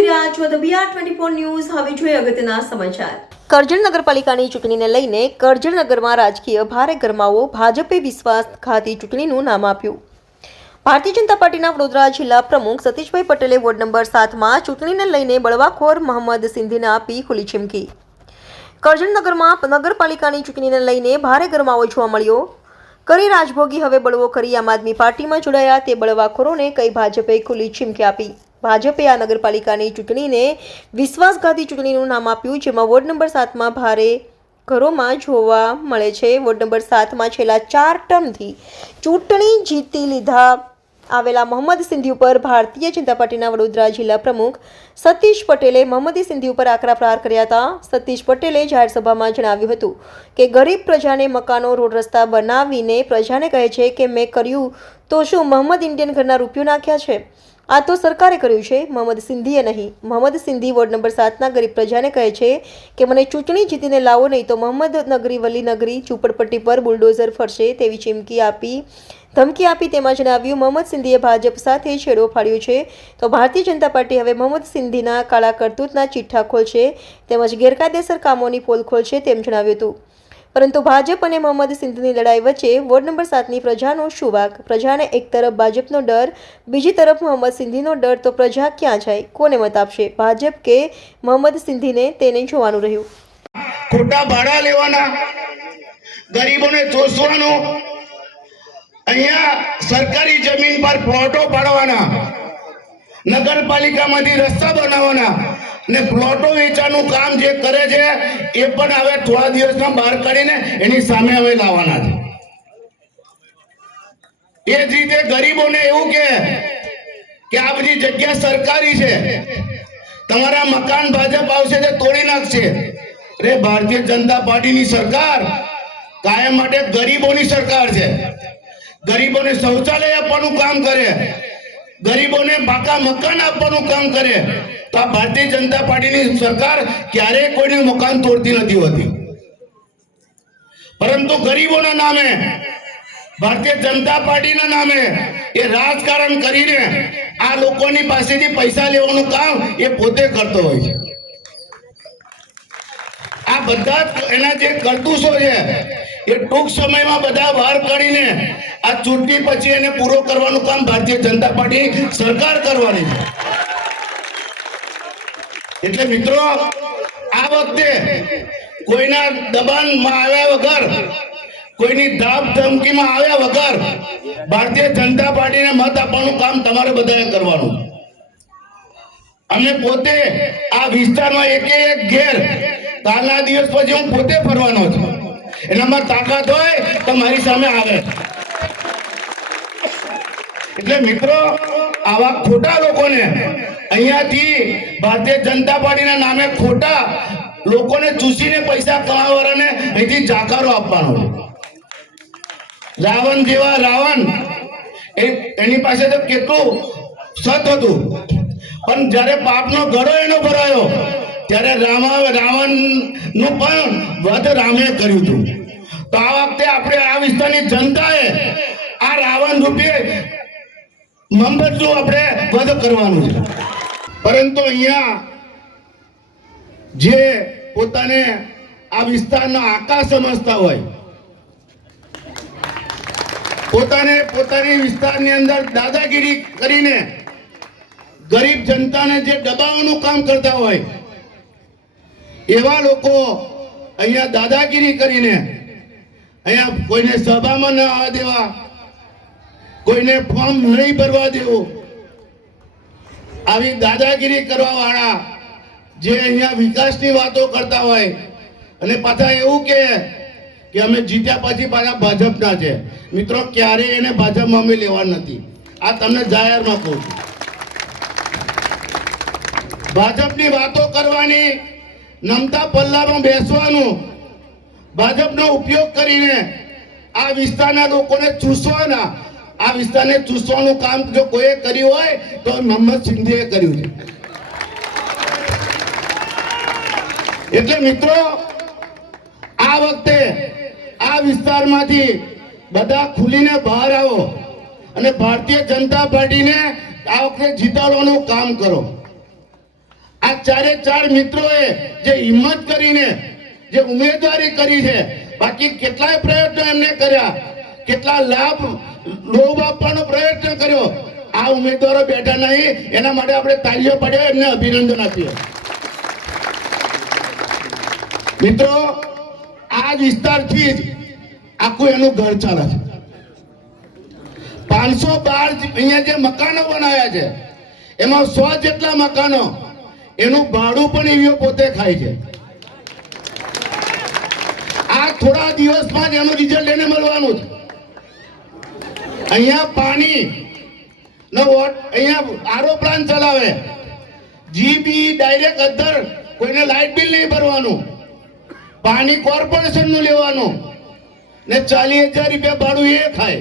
જોઈ રહ્યા છો ધ BR24 ન્યૂઝ. હવે જોઈએ અગત્યના સમાચાર. કરજણ નગરપાલિકાની ચૂંટણીને લઈને કરજણ નગરમાં રાજકીય ભારે ગરમાવો. ભાજપે વિશ્વાસઘાતી ચૂંટણીનું નામ આપ્યું. ભારતીય જનતા પાર્ટીના વડોદરા જિલ્લા પ્રમુખ સતીશભાઈ પટેલે વોર્ડ નંબર 7માં ચૂંટણીને લઈને બળવાખોર મોહમ્મદ સિંધીને આપી ખુલ્લી ચીમકી. કરજણ નગરમાં નગરપાલિકાની ચૂંટણીને લઈને ભારે ગરમાવો જોવા મળ્યો. કરી રાજભોગી હવે બળવો કરી આમ આદમી પાર્ટીમાં જોડાયા તે બળવાખોરોને કઈ ભાજપે ખુલ્લી ચીમકી આપી. ભાજપે આ નગરપાલિકાની ચૂંટણીને વિશ્વાસઘાતી ચૂંટણીનું નામ આપ્યું, જેમાં વોર્ડ નંબર 7માં ભારે ઘરોમાં જોવા મળે છે. વોર્ડ નંબર 7માં છેલ્લા 4 ટર્મથી ચૂંટણી જીતી લીધા આવેલા મોહમ્મદ સિંધી ઉપર ભારતીય જનતા પાર્ટીના વડોદરા જિલ્લા પ્રમુખ સતીશ પટેલે મોહમ્મદ સિંધી ઉપર આકરા પ્રહાર કર્યા હતા. સતીશ પટેલે જાહેર સભામાં જણાવ્યું હતું કે ગરીબ પ્રજાને મકાનો, રોડ, રસ્તા બનાવીને પ્રજાને કહે છે કે મેં કર્યું તો શું મોહમ્મદ ઇન્ડિયન ઘરના રૂપિયો નાખ્યા છે? આ તો સરકારે કર્યું છે, મોહમ્મદ સિંધીએ નહીં. મોહમ્મદ સિંધી વોર્ડ નંબર 7ના ગરીબ પ્રજાને કહે છે કે મને ચૂંટણી જીતીને લાવો, નહીં તો મોહમ્મદ નગરી, વલી નગરી, ઝૂંપડપટ્ટી પર બુલડોઝર ફરશે તેવી ધમકી આપી. તેમાં જણાવ્યું મોહમ્મદ સિંધીએ ભાજપ સાથે છેડો ફાડ્યો છે તો ભારતીય જનતા પાર્ટી હવે મોહમ્મદ સિંધીના કાળા કરતૂતના ચિઠ્ઠા ખોલશે તેમજ ગેરકાયદેસર કામોની પોલ ખોલશે તેમ જણાવ્યું હતું. પરંતુ ભાજપ અને મોહમ્મદ સિંધીની લડાઈ વચ્ચે વોર્ડ નંબર 7ની પ્રજાનો શું વાંક? પ્રજાને એક તરફ ભાજપનો ડર, બીજી તરફ મોહમ્મદ સિંધીનો ડર, તો પ્રજા ક્યાં જાય? કોને મત આપશે, ભાજપ કે મોહમ્મદ સિંધીને? તેને જોવાનું રહ્યું. ખોટા ભાડા લેવાના, ગરીબોને ચોસવાનો, અહીંયા સરકારી જમીન પર પ્લોટો પાડવાના, નગરપાલિકામાંથી રસ્તા બનાવવાના ને પ્લોટો વેચાનું કામ જે કરે છે એ પણ હવે થોડા દિવસમાં બહાર કાઢીને એની સામે હવે લાવવાના છે. એ જ રીતે ગરીબોને એવું કે આ બધી જગ્યા સરકારી છે, તમારા મકાન ભાજપ આવશે તે તોડી નાખશે. અરે ભારતીય જનતા પાર્ટીની સરકાર કાયમ માટે ગરીબોની સરકાર છે. ગરીબોને શૌચાલય આપવાનું કામ કરે, ગરીબોને પાકા મકાન આપવાનું કામ કરે. તો આ ભારતીય જનતા પાર્ટીની સરકાર ક્યારેય કોઈને મકાન તોડતી નથી હોતી, પરંતુ ગરીબોના નામે, ભારતીય જનતા પાર્ટીના નામે એ રાજકારણ કરીને આ લોકોની પાસેથી પૈસા લેવાનું કામ એ પોતે કરતો હોય છે. આ બધા એના જે કરતૂતો છે એ ટૂંક સમયમાં બધા બહાર કાઢીને આ ચૂંટણી પછી એને પૂરો કરવાનું કામ ભારતીય જનતા પાર્ટી સરકાર કરવાની છે. એટલે મિત્રો, આ વખતે કોઈના દબાણમાં આવ્યા વગર, કોઈની ધાક ધમકીમાં આવ્યા વગર ભારતીય જનતા પાર્ટીને મત આપવાનું કામ તમારે બધાએ કરવાનું. અમે પોતે આ વિસ્તારમાં એક ઘેર કાલના દિવસ પછી હું પોતે ફરવાનો છું. એનામાં તાકાત હોય તો મારી સામે આવે. એટલે મિત્રો, આવા ખોટા લોકોને અહીંયાથી ભારતીય જનતા પાર્ટીના નામે ખોટા લોકોને ચૂસીને પૈસા કમાવાવાળાને અહીંથી જાકારો આપવાનો. રાવણ જેવા રાવણ, એની પાસે તો કેટલું સત હતું, પણ જ્યારે પાપનો ઘડો એનો ભરાયો ત્યારે રાવણનું પણ વધ રામે કર્યું હતું. તો આ વખતે આપણે આ વિસ્તારની જનતાએ આ રાવણ રૂપે મંબરનું આપણે વધ કરવાનું છે. પરંતુ અહીંયા જે પોતાને આ વિસ્તારના આકા સમજતા હોય, પોતાની વિસ્તારની અંદર દાદાગીરી કરીને ગરીબ જનતાને જે દબાવવાનું કામ કરતા હોય, એવા લોકો અહીંયા દાદાગીરી કરીને અહીંયા કોઈને સભામાં ન આવવા દેવા, કોઈને ફોર્મ નહીં ભરવા દેવું, આવી દાદાગીરી કરવા વાળા જે અહીંયા વિકાસની વાતો કરતા હોય અને પાછા એવું કે અમે જીત્યા પછી પાછા ભાજપના છે. મિત્રો, ક્યારેય એને ભાજપમાં અમે લેવા નથી. આ તમને જાહેરમાં કહું છું. ભાજપની વાતો કરવાની, નમતા પલ્લામાં બેસવાનું, ભાજપનો ઉપયોગ કરીને આ વિસ્તારના લોકોને ચૂસવાના, આ વિસ્તારને ચૂસવાનું કામ જો કોઈએ કર્યું હોય તો મોહમ્મદ સિંધીએ કર્યું છે. એટલે મિત્રો, આ વખતે આ વિસ્તારમાંથી બધા ખુલીને બહાર આવો અને ભારતીય જનતા પાર્ટીને આ વખતે જીતાડવાનું કામ કરો. આ ચારે ચાર મિત્રોએ જે હિંમત કરીને જે ઉમેદવારી કરી છે, બાકી કેટલાય પ્રયત્નો એમને કર્યા, કેટલા લાભ લોભ આપવાનો પ્રયત્ન કર્યો. આ ઉમેદવારો બેઠા નહીં, એના માટે આપણે તાળીઓ પાડીએ, એમને અભિનંદન આપીએ. મિત્રો, આ વિસ્તારથી જ આખું એનું ઘર ચાલે છે. 512 અહીંયા જે મકાનો બનાવ્યા છે, એમાં 100 જેટલા મકાનો એનું ભાડું પણ એવીઓ પોતે ખાય છે. આ થોડા દિવસમાં જ એનું રિઝલ્ટ એને મળવાનું છે. અહીંયા પાણી નો અહીંયા આરો પ્લાન્ટ ચલાવે, જીબી ડાયરેક્ટ અધર, કોઈને લાઇટ બિલ નહીં ભરવાનું, પાણી કોર્પોરેશન નું લેવાનું ને 40,000 રૂપિયા ભાડું એ ખાય.